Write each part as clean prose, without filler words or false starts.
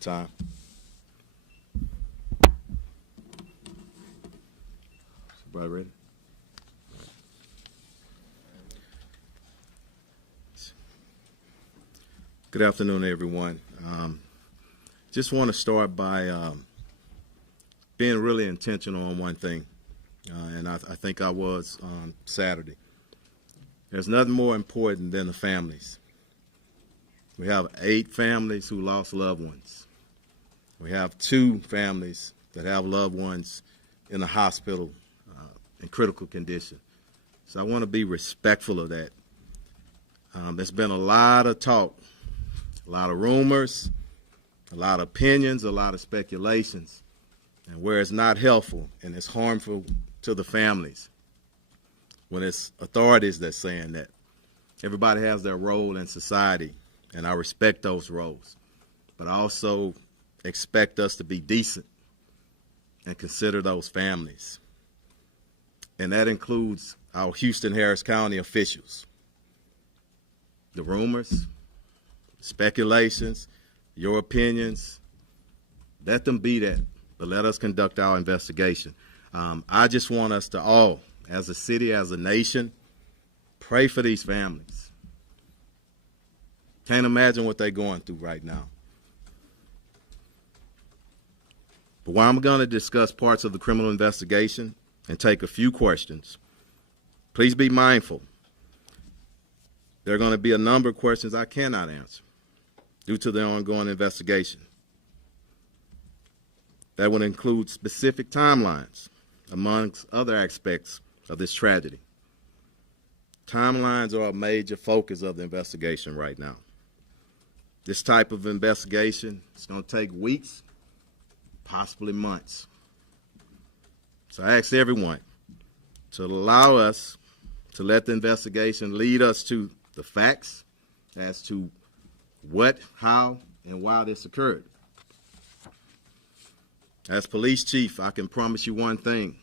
time. Everybody ready? Good afternoon, everyone. Just want to start by being really intentional on one thing, and I think I was on Saturday. There's nothing more important than the families. We have 8 families who lost loved ones. We have 2 families that have loved ones in the hospital in critical condition. So I want to be respectful of that. There's been a lot of talk, a lot of rumors, a lot of opinions, a lot of speculations, and where it's not helpful and it's harmful to the families, when it's authorities that's saying that. Everybody has their role in society, and I respect those roles. But I also expect us to be decent and consider those families. And that includes our Houston, Harris County officials. The rumors, speculations, your opinions, let them be that, but let us conduct our investigation. I just want us to all, as a city, as a nation, pray for these families. Can't imagine what they're going through right now. But while I'm going to discuss parts of the criminal investigation and take a few questions, please be mindful. There are going to be a number of questions I cannot answer due to the ongoing investigation. That would include specific timelines, amongst other aspects of this tragedy. Timelines are a major focus of the investigation right now. This type of investigation is going to take weeks, possibly months. So I ask everyone to allow us to let the investigation lead us to the facts as to what, how, and why this occurred. As police chief, I can promise you one thing.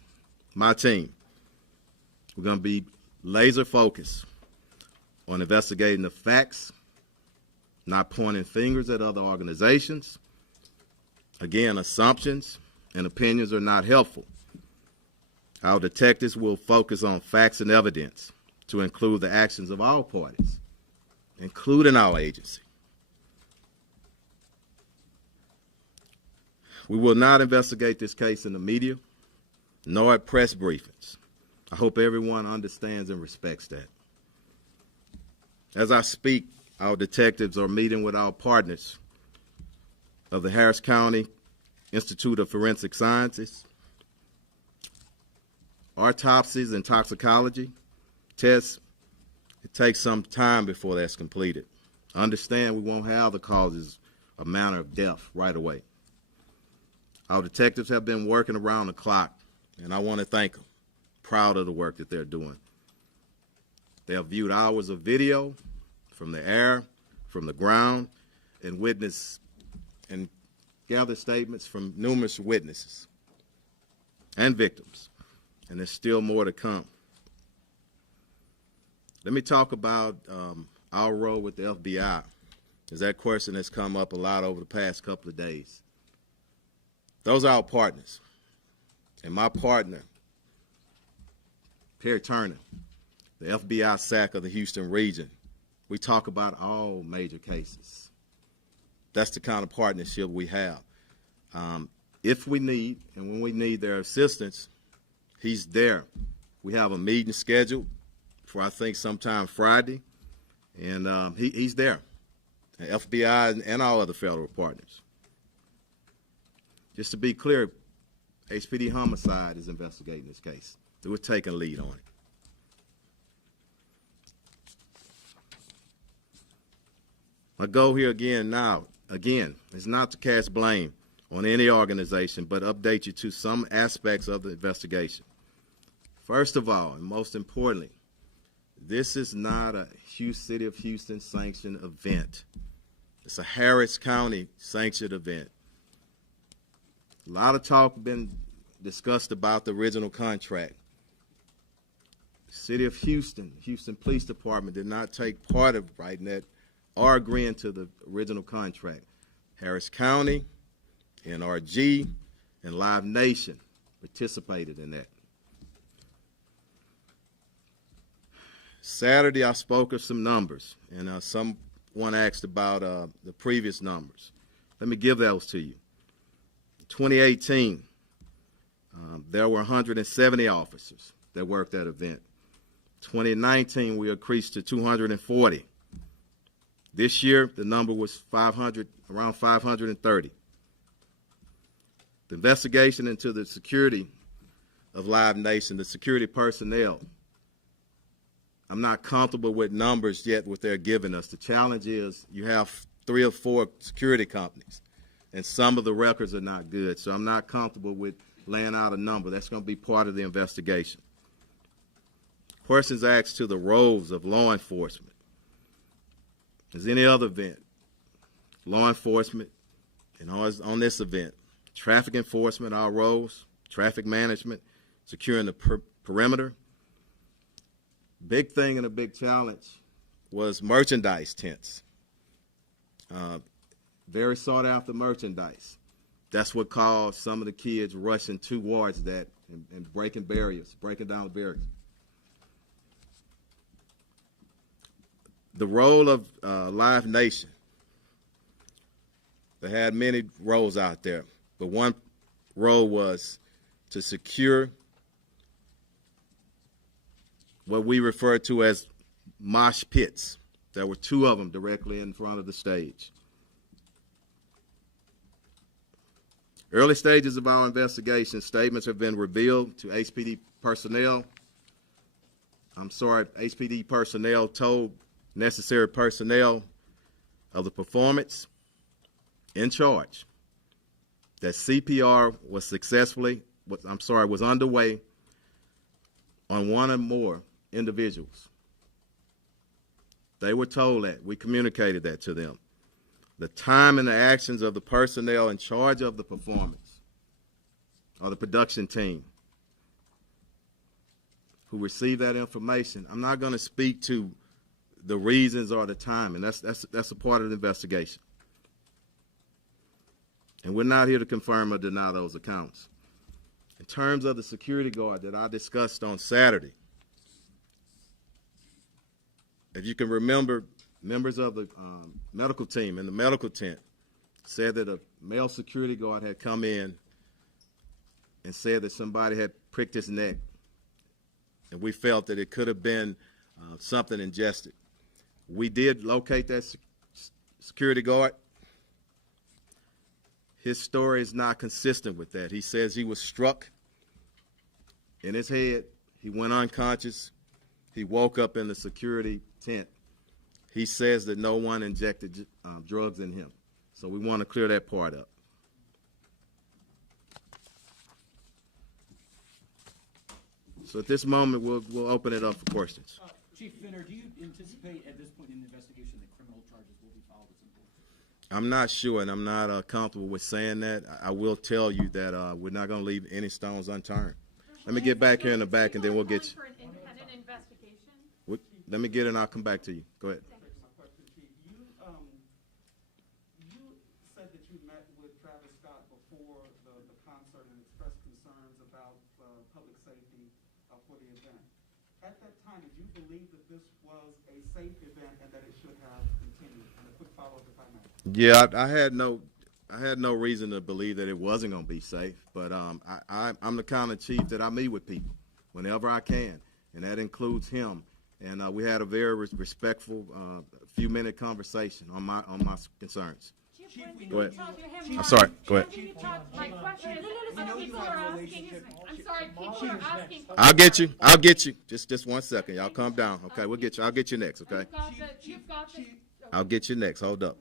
My team, we're going to be laser focused on investigating the facts, not pointing fingers at other organizations. Again, assumptions and opinions are not helpful. Our detectives will focus on facts and evidence to include the actions of all parties, including our agency. We will not investigate this case in the media, nor at press briefings. I hope everyone understands and respects that. As I speak, our detectives are meeting with our partners of the Harris County Institute of Forensic Sciences. Autopsies and toxicology tests, it takes some time before that's completed. Understand we won't have the causes or manner of death right away. Our detectives have been working around the clock, and I want to thank them. Proud of the work that they're doing. They have viewed hours of video from the air, from the ground, and witnessed and gathered statements from numerous witnesses and victims. And there's still more to come. Let me talk about our role with the FBI, because that question has come up a lot over the past couple of days. Those are our partners. And my partner, Perry Turner, the FBI SAC of the Houston region, we talk about all major cases. That's the kind of partnership we have. If we need, and when we need their assistance, he's there. We have a meeting scheduled for, I think, sometime Friday, and he's there, the FBI and all other federal partners. Just to be clear, HPD Homicide is investigating this case. We're taking lead on it. My goal here again, is not to cast blame on any organization, but update you to some aspects of the investigation. First of all, and most importantly, this is not a City of Houston sanctioned event. It's a Harris County sanctioned event. A lot of talk been discussed about the original contract. City of Houston, Houston Police Department did not take part of writing that or agreeing to the original contract. Harris County, NRG, and Live Nation participated in that. Saturday, I spoke of some numbers, and someone asked about the previous numbers. Let me give those to you. 2018, there were 170 officers that worked that event. 2019, we increased to 240. This year, the number was around 530. The investigation into the security of Live Nation, the security personnel, I'm not comfortable with numbers yet what they're giving us. The challenge is you have 3 or 4 security companies, and some of the records are not good. So I'm not comfortable with laying out a number. That's going to be part of the investigation. Questions asked to the roles of law enforcement. As any other event, law enforcement, and on this event, traffic enforcement, our roles, traffic management, securing the perimeter. Big thing and a big challenge was merchandise tents. Very sought after merchandise. That's what caused some of the kids rushing towards that and breaking barriers, breaking down the barriers. The role of Live Nation, they had many roles out there, but one role was to secure what we refer to as mosh pits. There were 2 of them directly in front of the stage. Early stages of our investigation, statements have been revealed to HPD personnel. HPD personnel told necessary personnel of the performance in charge that CPR was underway on one or more individuals. They were told that. We communicated that to them. The time and the actions of the personnel in charge of the performance or the production team who received that information, I'm not going to speak to the reasons or the timing. That's a part of the investigation. And we're not here to confirm or deny those accounts. In terms of the security guard that I discussed on Saturday, if you can remember, members of the medical team in the medical tent said that a male security guard had come in and said that somebody had pricked his neck, and we felt that it could have been something ingested. We did locate that security guard. His story is not consistent with that. He says he was struck in his head. He went unconscious. He woke up in the security tent. He says that no one injected drugs in him. So we want to clear that part up. So at this moment, we'll open it up for questions. Chief Finner, do you anticipate at this point in the investigation that criminal charges will be filed at some point? I'm not sure, and I'm not comfortable with saying that. I will tell you that we're not going to leave any stones unturned. Let me get back here in the back, and then we'll get you. For an independent investigation? Let me get it, and I'll come back to you. Go ahead. You said that you met with Travis Scott before the concert and expressed concerns about public safety for the event. At that time, did you believe that this was a safe event and that it should have continued? And a quick follow-up, if I may. Yeah, I had no reason to believe that it wasn't going to be safe, but I'm the kind of chief that I meet with people whenever I can, and that includes him. And we had a very respectful, few-minute conversation on my concerns. Go ahead. I'm sorry. Go ahead. My question is, people are asking. I'm sorry. People are asking. I'll get you. Just 1 second. Y'all calm down. Okay, we'll get you. I'll get you next. Okay. You've got the. I'll get you next. Hold up.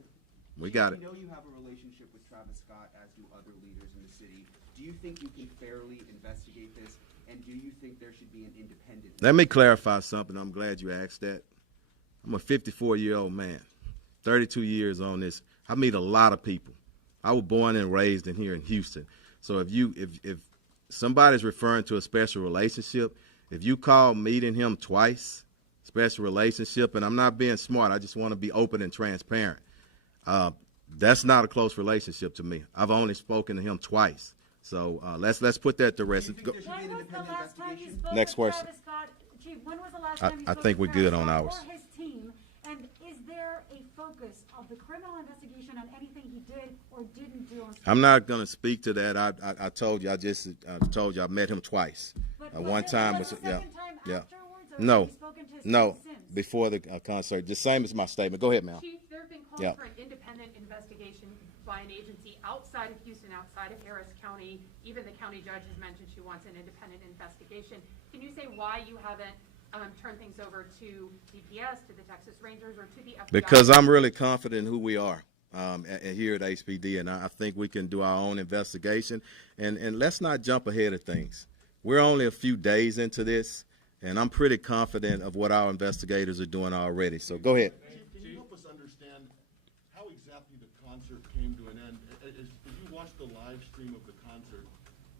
We got it. We know you have a relationship with Travis Scott, as do other leaders in the city. Do you think you can fairly investigate this, and do you think there should be an independent? Let me clarify something. I'm glad you asked that. I'm a 54-year-old man, 32 years on this. I meet a lot of people. I was born and raised in here in Houston. So if somebody's referring to a special relationship, if you call meeting him twice, special relationship, and I'm not being smart, I just want to be open and transparent. That's not a close relationship to me. I've only spoken to him twice. So let's put that to rest. Do you think there should be an When was the independent last time you investigation? spoke Next with question. Travis Scott? Chief, when was the last I- time you I spoke think with we're good Travis on Scott ours. or his team? And is there a focus of the criminal investigation on anything he did or didn't do on? I'm not going to speak to that. I told you. I told you I met him twice. But One was time it was the yeah, second time yeah. afterwards, or No, have you spoken to his no. team since? Before the concert, the same as my statement. Go ahead, ma'am. Chief, there have been calls Yeah. for an independent investigation by an agency outside of Houston, outside of Harris County. Even the county judge has mentioned she wants an independent investigation. Can you say why you haven't turned things over to DPS, to the Texas Rangers, or to the FBI? Because I'm really confident in who we are here at HPD, and I think we can do our own investigation. And let's not jump ahead of things. We're only a few days into this, and I'm pretty confident of what our investigators are doing already. So go ahead. Can you help us understand how exactly the concert came to an end? As you watch the live stream of the concert,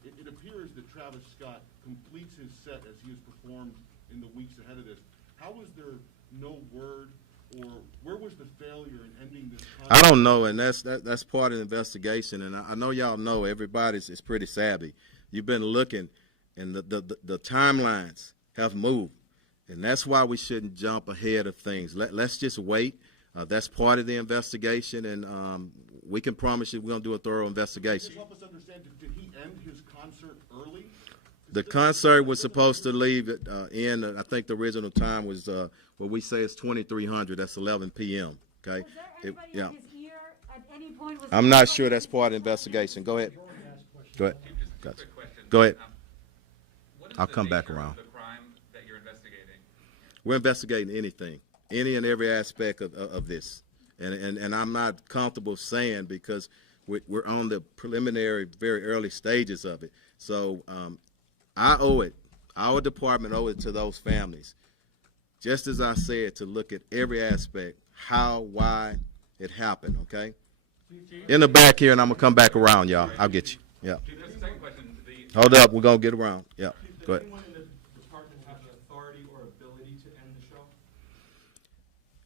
it appears that Travis Scott completes his set as he has performed in the weeks ahead of this. How was there no word, or where was the failure in ending this concert? I don't know, and that's part of the investigation. And I know y'all know everybody's is pretty savvy. You've been looking, and the timelines have moved, and that's why we shouldn't jump ahead of things. Let's just wait. That's part of the investigation, and we can promise you we're going to do a thorough investigation. Just help us understand, did he end his concert early? The concert was supposed to leave at I think the original time was what we say is 2300. That's 11 p.m. Okay. Was there anybody in his ear at any point? Was I'm not anybody sure that's in part of the his investigation. Go ahead. Go ahead. Just a Gotcha. quick question. Go ahead. What is I'll the come back nature around. of the crime that you're investigating? We're investigating anything, any and every aspect of this, and I'm not comfortable saying because we're on the preliminary, very early stages of it. So I owe it, our department owe it to those families, just as I said, to look at every aspect, how, why it happened. Okay, in the back here, and I'm gonna come back around, y'all. I'll get you. Yeah. Chief, that's the second question. Hold up, we're gonna get around. Yeah. Go ahead. Does anyone in the department have the authority or ability to end the show?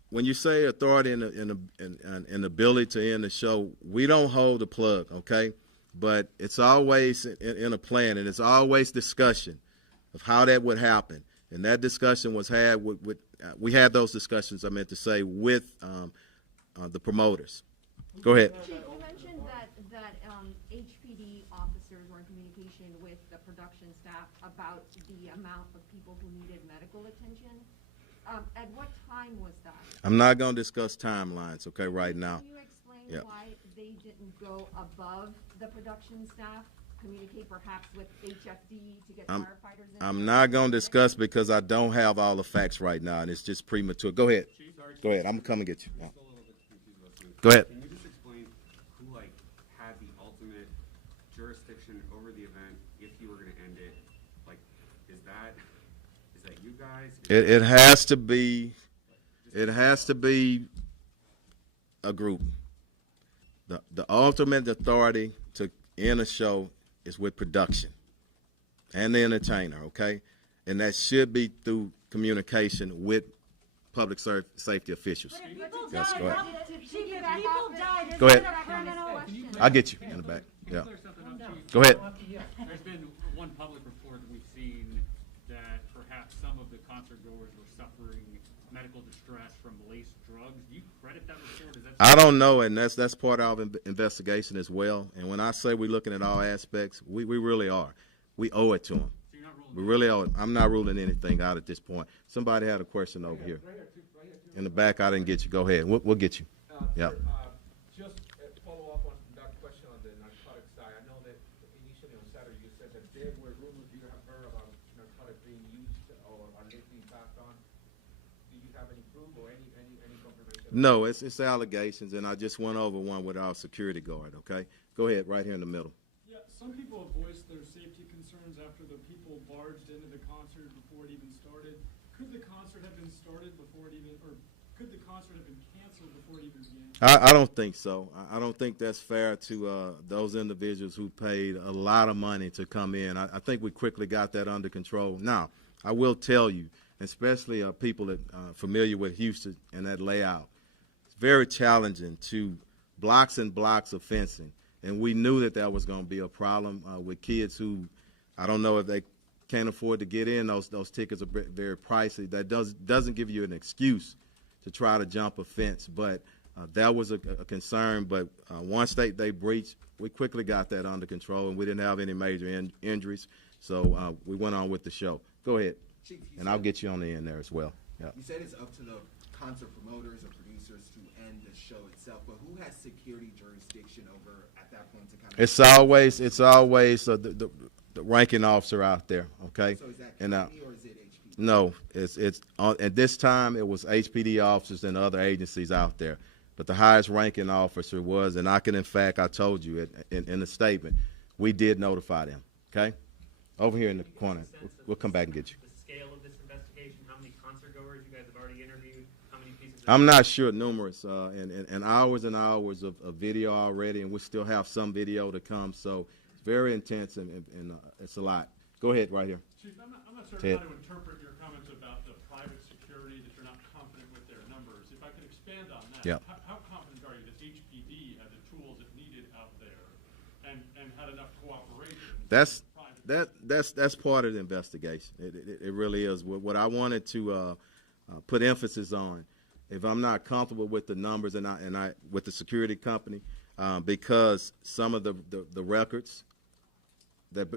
When you say authority and ability to end the show, we don't hold the plug, okay? But it's always in a plan, and it's always discussion of how that would happen. And that discussion was had with we had those discussions, I meant to say, with the promoters. Go ahead. Chief, you mentioned that HPD officers were in communication with the production staff about the amount of people who needed medical attention. At what time was that? I'm not going to discuss timelines, okay, right now. Can you explain Yep. why they didn't go above the production staff, communicate perhaps with HFD to get firefighters in? I'm not going to discuss because I don't have all the facts right now, and it's just premature. Go ahead. Go ahead. I'm going to come and get you. Yeah. Go ahead. Can you just explain who had the ultimate jurisdiction over the event if you were going to end it? Is that you guys? It has to be. It has to be a group. The ultimate authority to end a show is with production and the entertainer, okay? And that should be through communication with public safety officials. But if people Yes, died, go ahead. Chief, if people died, Go ahead. isn't it a criminal? I'll get you in the back. Yeah. Clear something up, Chief. Go ahead. There's been one public report that we've seen that perhaps some of the concert goers were suffering medical distress from laced drugs. Do you credit that report? Is that I don't know, and that's part of our investigation as well. And when I say we're looking at all aspects, we really are. We owe it to them. so you're not ruling We really owe it. I'm not ruling anything out at this point. Somebody had a question over here. In the back, I didn't get you. Go ahead. We'll get you. Yeah. Just follow up on that question on the narcotic side. I know that initially on Saturday you said that there were rumors you have heard about narcotics being used or are being passed on. Do you have any proof or any confirmation? No, it's allegations, and I just went over one with our security guard, okay? Go ahead, right here in the middle. Yeah, some people have voiced their safety concerns after the people barged into the concert before it even started. Could the concert have been started before it even, or could the concert have been canceled before it even began? I don't think so. I don't think that's fair to those individuals who paid a lot of money to come in. I think we quickly got that under control. Now, I will tell you, especially people that are familiar with Houston and that layout, it's very challenging to blocks and blocks of fencing. And we knew that that was going to be a problem with kids who, I don't know if they can't afford to get in. Those tickets are very pricey. That doesn't give you an excuse to try to jump a fence. But that was a concern. But once they breached, we quickly got that under control, and we didn't have any major injuries. So we went on with the show. Go ahead, Chief, and I'll get you on the end there as well. Yeah. You said it's up to the concert promoters and producers to end the show itself, but who has security jurisdiction over at that point to kind of? It's always the ranking officer out there. Okay. So is that and county or is it HPD? no, it's at this time it was HPD officers and other agencies out there, but the highest ranking officer was, and I told you in the statement, we did notify them. Okay. Over here in the corner, we'll come back and get you. The scale of this investigation, how many concert goers you guys have already interviewed, how many pieces of I'm not sure, numerous, and hours and hours of video already, and we still have some video to come, so it's very intense, and it's a lot. Go ahead, right here. Chief, I'm not sure Ted. how to interpret your comments about the private security, that you're not confident with their numbers. If I could expand on that, Yeah. how confident are you that HPD had the tools it needed out there and had enough cooperation? That's part of the investigation. It really is. What I wanted to put emphasis on, if I'm not comfortable with the numbers and I with the security company, because some of the records that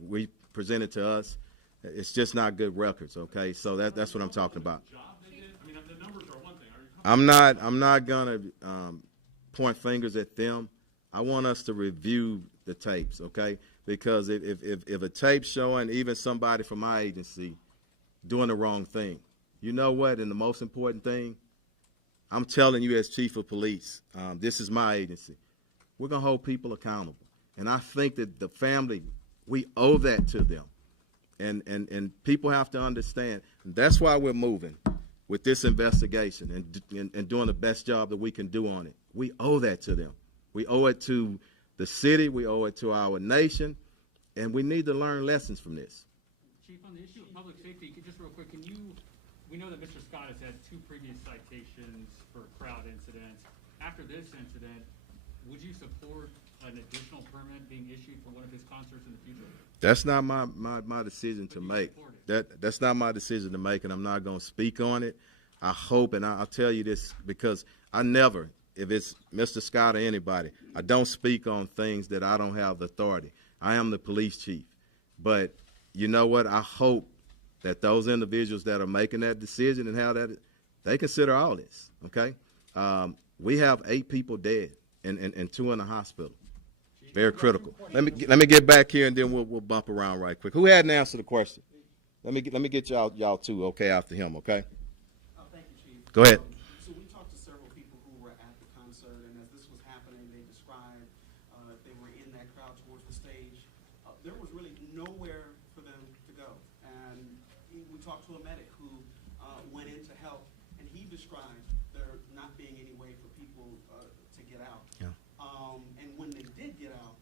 we presented to us, it's just not good records. Okay, so that's what I'm talking about. I mean, the numbers are one thing. I'm not gonna point fingers at them. I want us to review the tapes, okay? Because if a tape's showing even somebody from my agency doing the wrong thing, you know what? And the most important thing, I'm telling you as chief of police, this is my agency. We're gonna hold people accountable, and I think that the family, we owe that to them, and people have to understand. And that's why we're moving with this investigation and doing the best job that we can do on it. We owe that to them. We owe it to the city, we owe it to our nation, and we need to learn lessons from this. Chief, on the issue of public safety, just real quick, we know that Mr. Scott has had 2 previous citations for crowd incidents. After this incident, would you support an additional permit being issued for one of his concerts in the future? That's not my decision to make. That's not my decision to make, and I'm not going to speak on it. I hope, and I'll tell you this, because I never, if it's Mr. Scott or anybody, I don't speak on things that I don't have the authority. I am the police chief. But you know what? I hope that those individuals that are making that decision and how that, they consider all this, okay? We have 8 people dead and 2 in the hospital. Very critical. Let me get back here, and then we'll bump around right quick. Who hadn't answered the question? Let me get y'all too, okay, after him, okay? Thank you, Chief. Go ahead. So we talked to several people who were at the concert, and as this was happening, they described they were in that crowd towards the stage. There was really nowhere for them to go. And we talked to a medic who went in to help, and he described there not being any way for people to get out. Yeah. And when they did get out,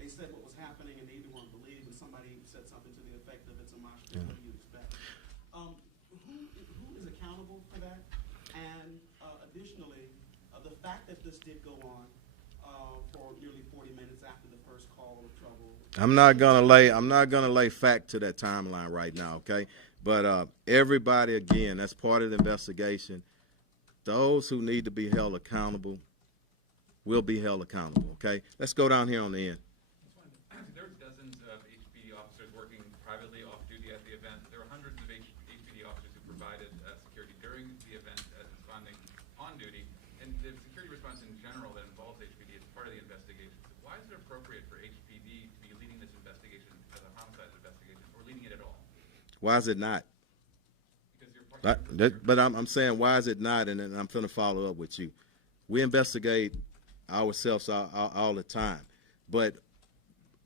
they said what was happening, and they either weren't believed, and somebody said something to the effect of it's a mosh pit. What do you expect? Who is accountable for that? And additionally, the fact that this did go on for nearly 40 minutes after the first call of trouble. I'm not gonna lay fact to that timeline right now, okay? But everybody, again, that's part of the investigation. Those who need to be held accountable will be held accountable, okay? Let's go down here on the end. There were dozens of HPD officers working privately off-duty at the event. There were hundreds of HPD officers who provided security during the event as responding on duty. And the security response in general that involves HPD is part of the investigation. So why is it appropriate for HPD to be leading this investigation as a homicide investigation, or leading it at all? Why is it not? Because you're But I'm saying, why is it not? And then I'm going to follow up with you. We investigate ourselves all the time. But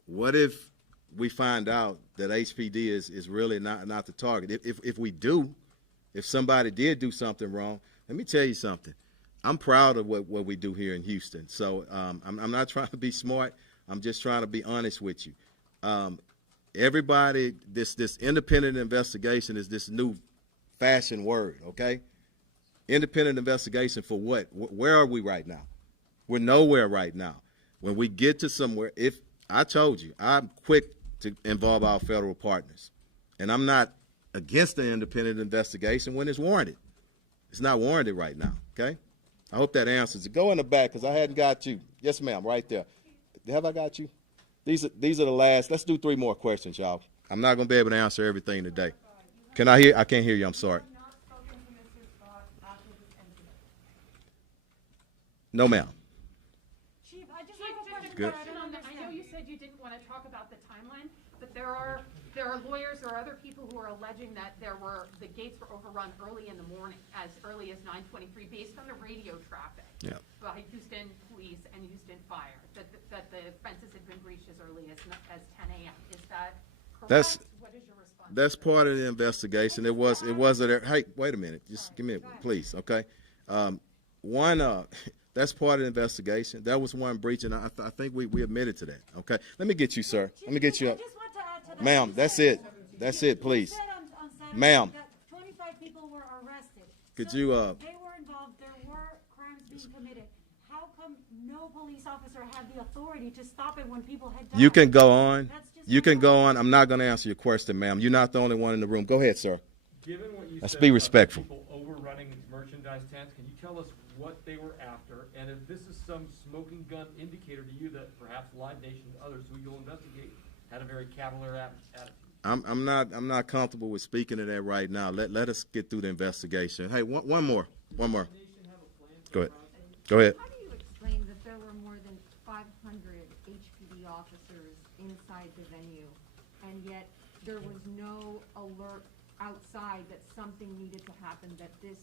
what if we find out that HPD is really not the target? If we do, if somebody did do something wrong, let me tell you something. I'm proud of what we do here in Houston. So I'm not trying to be smart. I'm just trying to be honest with you. Everybody, this independent investigation is this new fashion word, okay? Independent investigation for what? Where are we right now? We're nowhere right now. When we get to somewhere, if I told you, I'm quick to involve our federal partners. And I'm not against the independent investigation when it's warranted. It's not warranted right now, okay? I hope that answers it. Go in the back, because I hadn't got you. Yes, ma'am, right there. Have I got you? These are the last. Let's do 3 more questions, y'all. I'm not going to be able to answer everything today. Can I hear? I can't hear you. I'm sorry. No, ma'am. Chief, I just have a question. Just a question on that. I know you said you didn't want to talk about the timeline, but there are lawyers or other people who are alleging that the gates were overrun early in the morning, as early as 9:23, based on the radio traffic by Houston Police and Houston Fire, that the fences had been breached as early as 10 a.m. Is that correct? What is your response? That's part of the investigation. It wasn't. Hey, wait a minute. Just give me, please. Okay. That's part of the investigation. That was one breach, and I think we admitted to that. Okay. Let me get you, sir. Let me get you up. Ma'am, that's it. That's it, please. Ma'am. 25 people were arrested. Could So you, they were involved. There were crimes being committed. How come no police officer had the authority to stop it when people had died? You can go on. You can go on. I'm not going to answer your question, ma'am. You're not the only one in the room. Go ahead, sir. Given what you Let's said be about respectful. people overrunning merchandise stands, can you tell us what they were after, and if this is some smoking gun indicator to you that perhaps Live Nation and others who you'll investigate had a very cavalier attitude? I'm not comfortable with speaking to that right now. Let us get through the investigation. Hey, one more. Go ahead. Go ahead. How do you explain that there were more than 500 HPD officers inside the venue, and yet there was no alert outside that something needed to happen, that this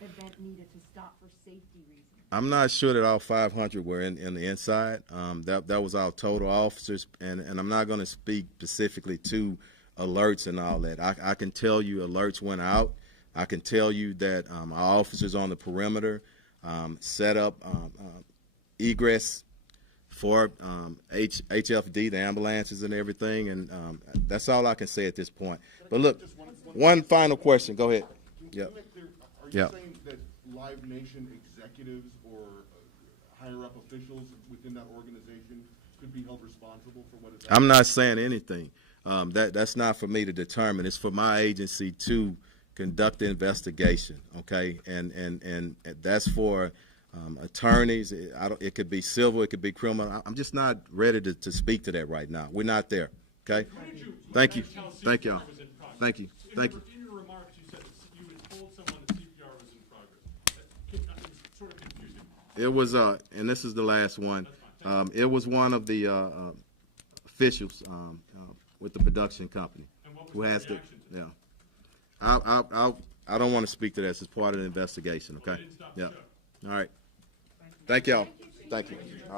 event needed to stop for safety reasons? I'm not sure that all 500 were in the inside. That was our total officers, and I'm not going to speak specifically to alerts and all that. I can tell you alerts went out. I can tell you that our officers on the perimeter set up egress for HFD, the ambulances and everything, and that's all I can say at this point. But look, one final question. Go ahead. Are you saying that Live Nation executives or higher-up officials within that organization could be held responsible for what is happening? I'm not saying anything. That's not for me to determine. It's for my agency to conduct the investigation, okay? And that's for attorneys. It could be civil, it could be criminal. I'm just not ready to speak to that right now. We're not there, okay? Thank you. Thank y'all. Thank you. Thank you. In your remarks, you said that you had told someone that CPR was in progress. It's sort of confusing. It was, and this is the last one. It was one of the officials with the production company who has the, yeah. I don't want to speak to this as part of the investigation, okay? Yeah. All right. Thank y'all. Thank you. All right.